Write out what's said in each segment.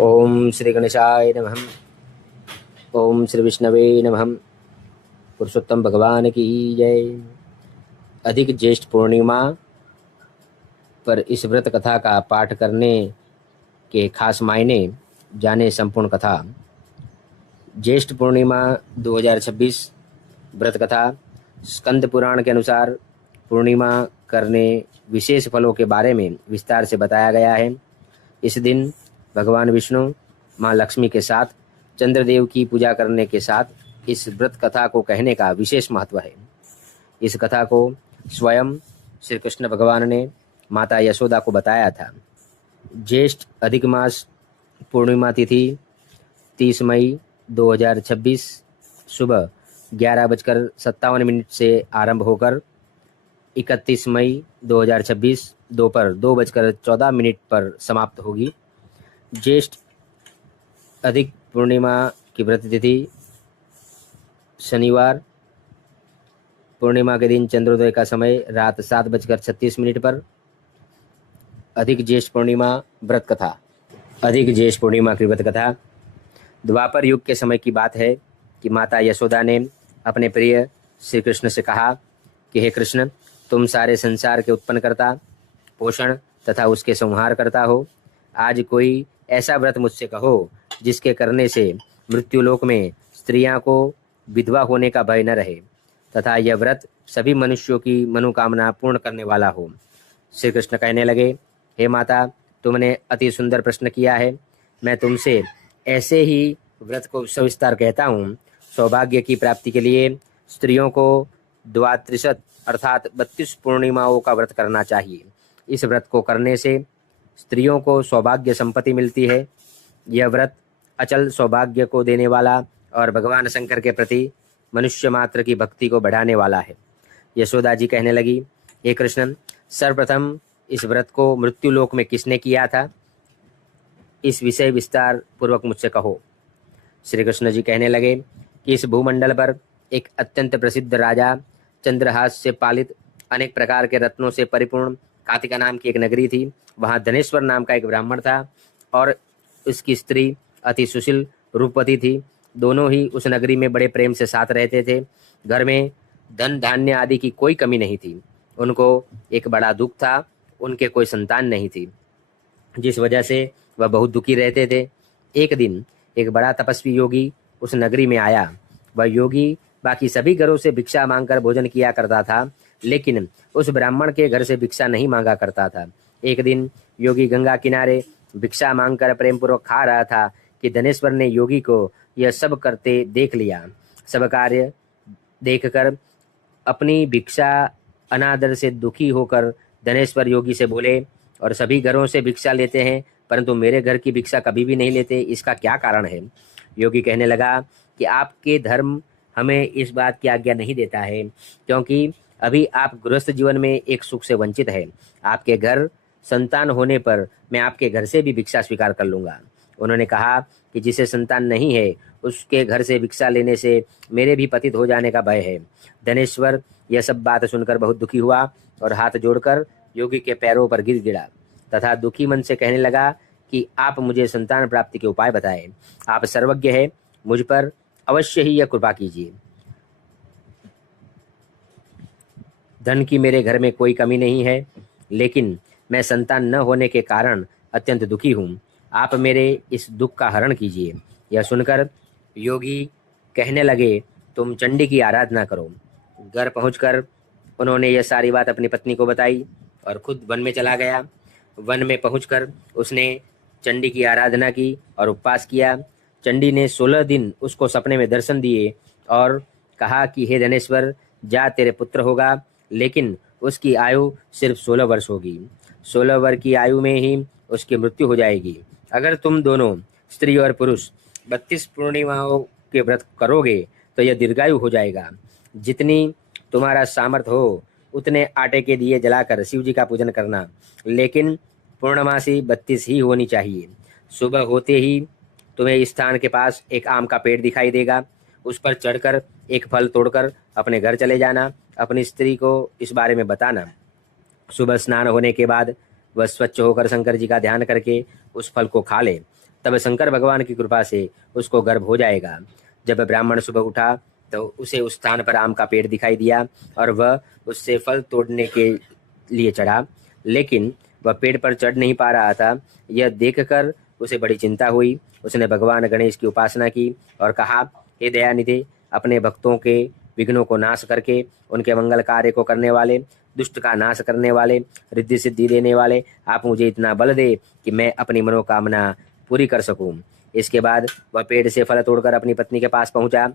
ओम श्री गणेशाय नमः। ओम श्री विष्णवे नमः। पुरुषोत्तम भगवान की जय। अधिक ज्येष्ठ पूर्णिमा पर इस व्रत कथा का पाठ करने के खास मायने जाने संपूर्ण कथा। ज्येष्ठ पूर्णिमा 2026 व्रत कथा। स्कंद पुराण के अनुसार पूर्णिमा करने विशेष फलों के बारे में विस्तार से बताया गया है। इस दिन भगवान विष्णु माँ लक्ष्मी के साथ चंद्रदेव की पूजा करने के साथ इस व्रत कथा को कहने का विशेष महत्व है। इस कथा को स्वयं श्री कृष्ण भगवान ने माता यशोदा को बताया था। ज्येष्ठ अधिक मास पूर्णिमा तिथि 30 मई 2026 सुबह 11:57 से आरंभ होकर 31 मई 2026 दोपहर 2:14 पर समाप्त होगी। ज्येष्ठ अधिक पूर्णिमा की व्रत तिथि शनिवार। पूर्णिमा के दिन चंद्रोदय का समय रात 7:36 पर। अधिक ज्येष्ठ पूर्णिमा व्रत कथा। अधिक ज्येष्ठ पूर्णिमा की व्रत कथा द्वापर युग के समय की बात है कि माता यशोदा ने अपने प्रिय श्री कृष्ण से कहा कि हे कृष्ण, तुम सारे संसार के उत्पन्नकर्ता, पोषण तथा उसके संहार करता हो। आज कोई ऐसा व्रत मुझसे कहो जिसके करने से मृत्युलोक में स्त्रियां को विधवा होने का भय न रहे तथा यह व्रत सभी मनुष्यों की मनोकामना पूर्ण करने वाला हो। श्री कृष्ण कहने लगे, हे माता, तुमने अति सुंदर प्रश्न किया है। मैं तुमसे ऐसे ही व्रत को सविस्तार कहता हूँ। सौभाग्य की प्राप्ति के लिए स्त्रियों को द्वात्रिशत अर्थात 32 पूर्णिमाओं का व्रत करना चाहिए। इस व्रत को करने से स्त्रियों को सौभाग्य संपत्ति मिलती है। यह व्रत अचल सौभाग्य को देने वाला और भगवान शंकर के प्रति मनुष्य मात्र की भक्ति को बढ़ाने वाला है। यशोदा जी कहने लगी, हे कृष्ण, सर्वप्रथम इस व्रत को मृत्युलोक में किसने किया था? इस विषय विस्तार पूर्वक मुझसे कहो। श्री कृष्ण जी कहने लगे कि इस भूमंडल पर एक अत्यंत प्रसिद्ध राजा, चंद्रहास से पालित अनेक प्रकार के रत्नों से परिपूर्ण कातिका नाम की एक नगरी थी। वहाँ धनेश्वर नाम का एक ब्राह्मण था और उसकी स्त्री अति सुशील रूपवती थी। दोनों ही उस नगरी में बड़े प्रेम से साथ रहते थे। घर में धन धान्य आदि की कोई कमी नहीं थी। उनको एक बड़ा दुख था, उनके कोई संतान नहीं थी, जिस वजह से वह बहुत दुखी रहते थे। एक दिन एक बड़ा तपस्वी योगी उस नगरी में आया। वह योगी बाकी सभी घरों से भिक्षा मांगकर भोजन किया करता था, लेकिन उस ब्राह्मण के घर से भिक्षा नहीं मांगा करता था। एक दिन योगी गंगा किनारे भिक्षा मांगकर प्रेम पूर्वक खा रहा था कि धनेश्वर ने योगी को यह सब करते देख लिया। सब कार्य देखकर अपनी भिक्षा अनादर से दुखी होकर धनेश्वर योगी से बोले, और सभी घरों से भिक्षा लेते हैं परंतु मेरे घर की भिक्षा कभी भी नहीं लेते, इसका क्या कारण है? योगी कहने लगा कि आपके धर्म हमें इस बात की आज्ञा नहीं देता है, क्योंकि अभी आप गृहस्थ जीवन में एक सुख से वंचित है। आपके घर संतान होने पर मैं आपके घर से भी भिक्षा स्वीकार कर लूँगा। उन्होंने कहा कि जिसे संतान नहीं है उसके घर से भिक्षा लेने से मेरे भी पतित हो जाने का भय है। धनेश्वर यह सब बात सुनकर बहुत दुखी हुआ और हाथ जोड़कर योगी के पैरों पर गिर गिरा तथा दुखी मन से कहने लगा कि आप मुझे संतान प्राप्ति के उपाय बताएं। आप सर्वज्ञ है, मुझ पर अवश्य ही यह कृपा कीजिए। धन की मेरे घर में कोई कमी नहीं है, लेकिन मैं संतान न होने के कारण अत्यंत दुखी हूँ। आप मेरे इस दुख का हरण कीजिए। यह सुनकर योगी कहने लगे, तुम चंडी की आराधना करो। घर पहुंचकर उन्होंने यह सारी बात अपनी पत्नी को बताई और खुद वन में चला गया। वन में पहुंचकर उसने चंडी की आराधना की और उपवास किया। चंडी ने 16 दिन उसको सपने में दर्शन दिए और कहा कि हे धनेश्वर, जा तेरे पुत्र होगा, लेकिन उसकी आयु सिर्फ 16 वर्ष होगी। 16 वर्ष की आयु में ही उसकी मृत्यु हो जाएगी। अगर तुम दोनों स्त्री और पुरुष 32 पूर्णिमाओं के व्रत करोगे तो यह दीर्घायु हो जाएगा। जितनी तुम्हारा सामर्थ्य हो उतने आटे के दिए जलाकर शिव जी का पूजन करना, लेकिन पूर्णमासी 32 ही होनी चाहिए। सुबह होते ही तुम्हें इस स्थान के पास एक आम का पेड़ दिखाई देगा। उस पर चढ़कर एक फल तोड़कर अपने घर चले जाना। अपनी स्त्री को इस बारे में बताना। सुबह स्नान होने के बाद वह स्वच्छ होकर शंकर जी का ध्यान करके उस फल को खा ले। तब शंकर भगवान की कृपा से उसको गर्भ हो जाएगा। जब ब्राह्मण सुबह उठा तो उसे उस स्थान पर आम का पेड़ दिखाई दिया और वह उससे फल तोड़ने के लिए चढ़ा, लेकिन वह पेड़ पर चढ़ नहीं पा रहा था। यह देखकर उसे बड़ी चिंता हुई। उसने भगवान गणेश की उपासना की और कहा, हे दयानिधि, अपने भक्तों के विघ्नों को नाश करके उनके मंगल कार्य को करने वाले, दुष्ट का नाश करने वाले, रिद्धि सिद्धि देने वाले, आप मुझे इतना बल दे कि मैं अपनी मनोकामना पूरी कर सकूं। इसके बाद वह पेड़ से फल तोड़कर अपनी पत्नी के पास पहुंचा।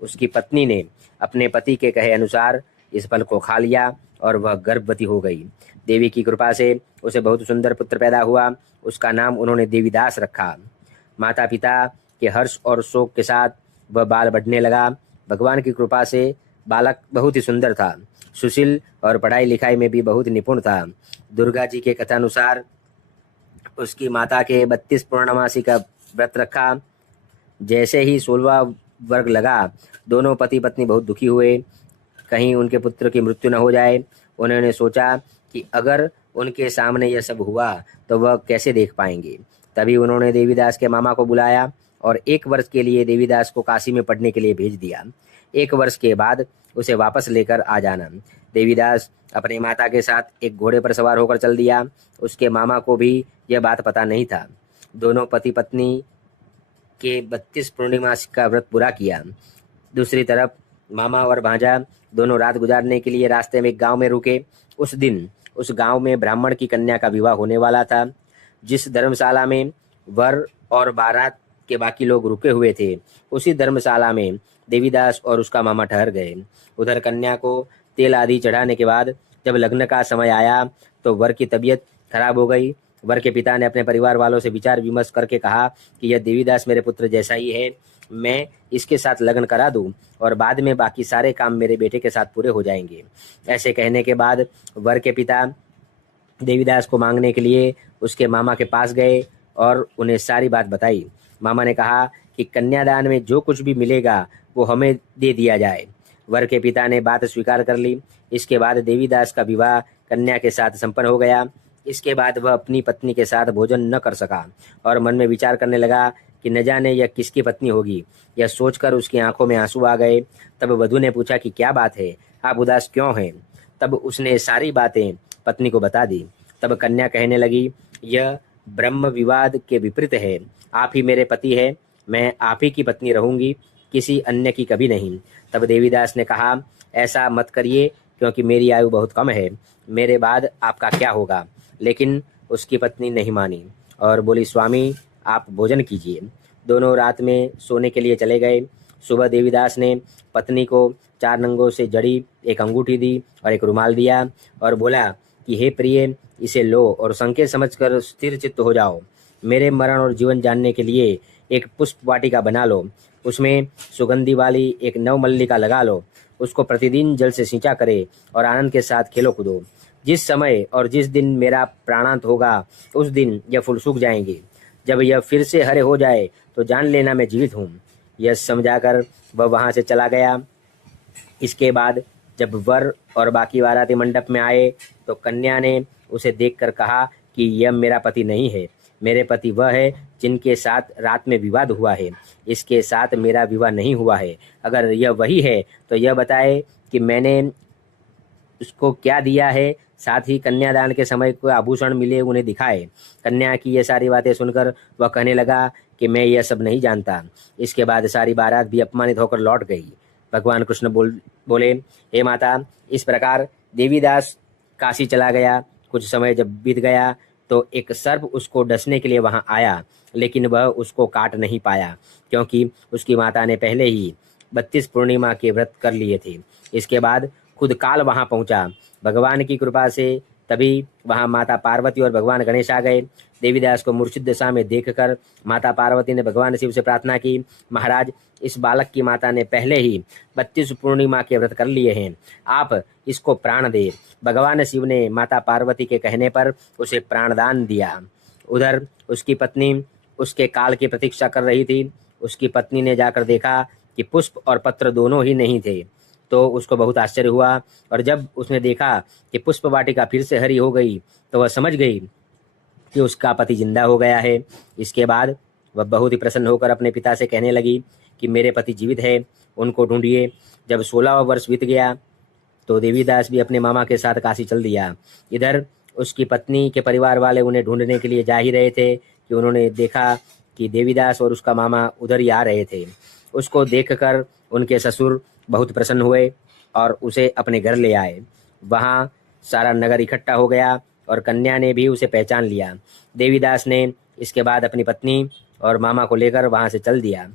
उसकी पत्नी ने अपने पति के कहे अनुसार इस फल को खा लिया और वह गर्भवती हो गई। देवी की कृपा से उसे बहुत सुंदर पुत्र पैदा हुआ। उसका नाम उन्होंने देवीदास रखा। माता पिता के हर्ष और शोक के साथ वह बाल बढ़ने लगा। भगवान की कृपा से बालक बहुत ही सुंदर था, सुशील और पढ़ाई लिखाई में भी बहुत निपुण था। दुर्गा जी के कथानुसार उसकी माता के 32 पूर्णमासी का व्रत रखा। जैसे ही 16वां वर्ग लगा, दोनों पति पत्नी बहुत दुखी हुए, कहीं उनके पुत्र की मृत्यु न हो जाए। उन्होंने सोचा कि अगर उनके सामने यह सब हुआ तो वह कैसे देख पाएंगे। तभी उन्होंने देवीदास के मामा को बुलाया और 1 वर्ष के लिए देवीदास को काशी में पढ़ने के लिए भेज दिया। 1 वर्ष के बाद उसे वापस लेकर आ जाना। देवीदास अपनी माता के साथ एक घोड़े पर सवार होकर चल दिया। उसके मामा को भी यह बात पता नहीं था। दोनों पति पत्नी के 32 पूर्णिमास का व्रत पूरा किया। दूसरी तरफ मामा और भांजा दोनों रात गुजारने के लिए रास्ते में एक गांव में रुके। उस दिन उस गांव में ब्राह्मण की कन्या का विवाह होने वाला था। जिस धर्मशाला में वर और बारात के बाकी लोग रुके हुए थे, उसी धर्मशाला में देवीदास और उसका मामा ठहर गए। उधर कन्या को तेल आदि चढ़ाने के बाद जब लग्न का समय आया तो वर की तबीयत खराब हो गई। वर के पिता ने अपने परिवार वालों से विचार विमर्श करके कहा कि यह देवीदास मेरे पुत्र जैसा ही है, मैं इसके साथ लगन करा दूं और बाद में बाकी सारे काम मेरे बेटे के साथ पूरे हो जाएंगे। ऐसे कहने के बाद वर के पिता देवीदास को मांगने के लिए उसके मामा के पास गए और उन्हें सारी बात बताई। मामा ने कहा कि कन्यादान में जो कुछ भी मिलेगा वो हमें दे दिया जाए। वर के पिता ने बात स्वीकार कर ली। इसके बाद देवीदास का विवाह कन्या के साथ संपन्न हो गया। इसके बाद वह अपनी पत्नी के साथ भोजन न कर सका और मन में विचार करने लगा कि न जाने यह किसकी पत्नी होगी। यह सोचकर उसकी आंखों में आंसू आ गए। तब वधू ने पूछा कि क्या बात है, आप उदास क्यों हैं? तब उसने सारी बातें पत्नी को बता दी। तब कन्या कहने लगी, यह ब्रह्म विवाद के विपरीत है। आप ही मेरे पति है, मैं आप ही की पत्नी रहूंगी, किसी अन्य की कभी नहीं। तब देवीदास ने कहा, ऐसा मत करिए क्योंकि मेरी आयु बहुत कम है, मेरे बाद आपका क्या होगा। लेकिन उसकी पत्नी नहीं मानी और बोली, स्वामी आप भोजन कीजिए। दोनों रात में सोने के लिए चले गए। सुबह देवीदास ने पत्नी को 4 नंगों से जड़ी एक अंगूठी दी और एक रुमाल दिया और बोला कि हे प्रिय, इसे लो और संकेत समझकर स्थिर चित्त हो जाओ। मेरे मरण और जीवन जानने के लिए एक पुष्प वाटिका बना लो, उसमें सुगंधी वाली एक नवमल्लिका लगा लो, उसको प्रतिदिन जल से सिंचा करे और आनंद के साथ खेलो कूदो। जिस समय और जिस दिन मेरा प्राणांत होगा उस दिन यह फूल सूख जाएंगे। जब यह फिर से हरे हो जाए तो जान लेना मैं जीवित हूँ। यह समझाकर वह वहाँ से चला गया। इसके बाद जब वर और बाकी बाराती मंडप में आए तो कन्या ने उसे देखकर कहा कि यह मेरा पति नहीं है, मेरे पति वह है जिनके साथ रात में विवाद हुआ है, इसके साथ मेरा विवाह नहीं हुआ है। अगर यह वही है तो यह बताए कि मैंने उसको क्या दिया है, साथ ही कन्यादान के समय कोई आभूषण मिले उन्हें दिखाए। कन्या की ये सारी बातें सुनकर वह कहने लगा कि मैं यह सब नहीं जानता। इसके बाद सारी बारात भी अपमानित होकर लौट गई। भगवान कृष्ण बोले, हे माता, इस प्रकार देवीदास काशी चला गया। कुछ समय जब बीत गया तो एक सर्प उसको डसने के लिए वहां आया, लेकिन वह उसको काट नहीं पाया क्योंकि उसकी माता ने पहले ही 32 पूर्णिमा के व्रत कर लिए थे। इसके बाद खुद काल वहां पहुंचा। भगवान की कृपा से तभी वहां माता पार्वती और भगवान गणेश आ गए। देवीदास को मूर्छित दशा में देखकर माता पार्वती ने भगवान शिव से प्रार्थना की, महाराज, इस बालक की माता ने पहले ही 32 पूर्णिमा के व्रत कर लिए हैं, आप इसको प्राण दे। भगवान शिव ने माता पार्वती के कहने पर उसे प्राणदान दिया। उधर उसकी पत्नी उसके काल की प्रतीक्षा कर रही थी। उसकी पत्नी ने जाकर देखा कि पुष्प और पत्र दोनों ही नहीं थे, तो उसको बहुत आश्चर्य हुआ और जब उसने देखा कि पुष्प वाटिका फिर से हरी हो गई तो वह समझ गई कि उसका पति जिंदा हो गया है। इसके बाद वह बहुत ही प्रसन्न होकर अपने पिता से कहने लगी कि मेरे पति जीवित है, उनको ढूंढिए। जब 16वां वर्ष बीत गया तो देवीदास भी अपने मामा के साथ काशी चल दिया। इधर उसकी पत्नी के परिवार वाले उन्हें ढूंढने के लिए जा ही रहे थे कि उन्होंने देखा कि देवीदास और उसका मामा उधर ही आ रहे थे। उसको देखकर उनके ससुर बहुत प्रसन्न हुए और उसे अपने घर ले आए। वहाँ सारा नगर इकट्ठा हो गया और कन्या ने भी उसे पहचान लिया। देवीदास ने इसके बाद अपनी पत्नी और मामा को लेकर वहाँ से चल दिया।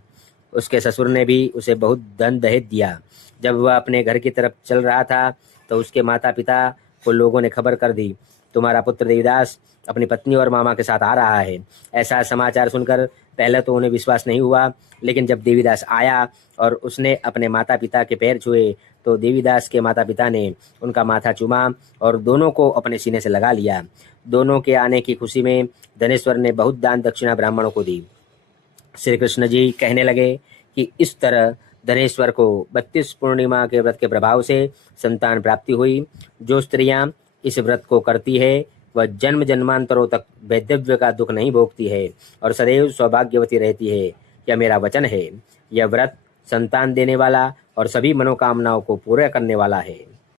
उसके ससुर ने भी उसे बहुत धन दहेज दिया। जब वह अपने घर की तरफ चल रहा था तो उसके माता पिता को लोगों ने खबर कर दी, तुम्हारा पुत्र देवीदास अपनी पत्नी और मामा के साथ आ रहा है। ऐसा समाचार सुनकर पहले तो उन्हें विश्वास नहीं हुआ, लेकिन जब देवीदास आया और उसने अपने माता पिता के पैर छुए तो देवीदास के माता पिता ने उनका माथा चूमा और दोनों को अपने सीने से लगा लिया। दोनों के आने की खुशी में धनेश्वर ने बहुत दान दक्षिणा ब्राह्मणों को दी। श्री कृष्ण जी कहने लगे कि इस तरह धनेश्वर को 32 पूर्णिमा के व्रत के प्रभाव से संतान प्राप्ति हुई। जो स्त्रियां इस व्रत को करती है वह जन्म जन्मांतरों तक वैधव्य का दुख नहीं भोगती है और सदैव सौभाग्यवती रहती है। यह मेरा वचन है। यह व्रत संतान देने वाला और सभी मनोकामनाओं को पूरा करने वाला है।